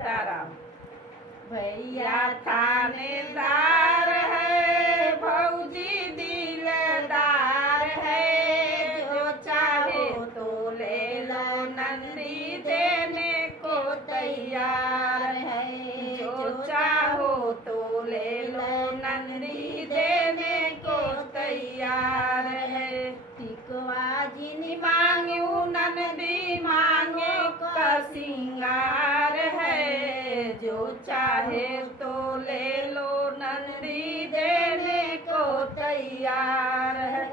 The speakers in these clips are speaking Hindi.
सीताराम। भैया थानेदार है, भौजी दिलदार है, जो चाहे तो ले लो नंदी देने को तैयार है, जो चाहो तो ले लो नंदी देने को तैयार है। टिकवा जिनी मांगू नंदी मांगे का सिंगार है, जो चाहे तो ले लो नंदी देने को तैयार है।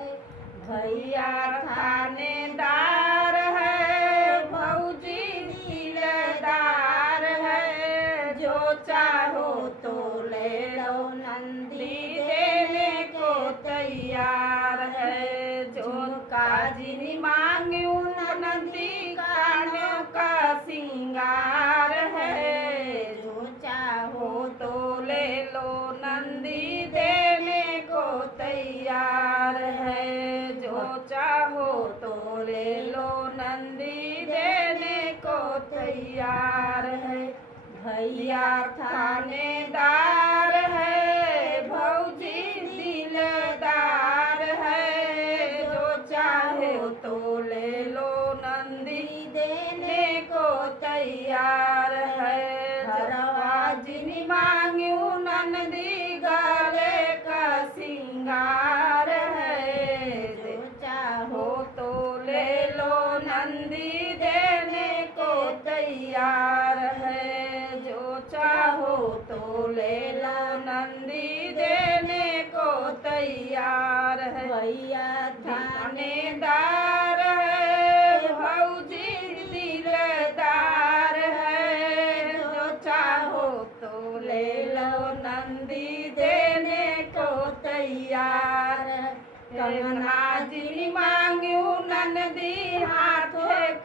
भैया थानेदार है, भौजी दिलदार है, जो चाहो तो ले लो नंदी देने को तैयार है, जो काजिनी मांगू नंदी कानों का सिंगार है, जो चाहो तो ले लो नंदी देने को तैयार है, जो चाहो तो ले लो नंदी देने को तैयार है। भैया थानेदार है, भौजी दिलदार है, जो चाहे तो ले लो नंदी देने को तैयार है। घरवा जिनी मांगू नंदी गले का सिंगार है, जो चाहो तो ले लो नंदी देने को तैयार है, जो चाहो तो ले लो नंदी देने को तैयार है। भैया थानेदार है, भौजी दिलदार है, जो चाहो तो ले लो नंदी देने को तैयार है। कंगना जिनी मांगू नंदी हाथ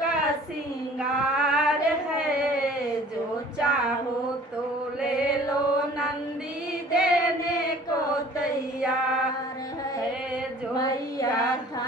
का सिंगार है, जो चाहो तो ले लो नंदी देने को तैयार है, जो भैया था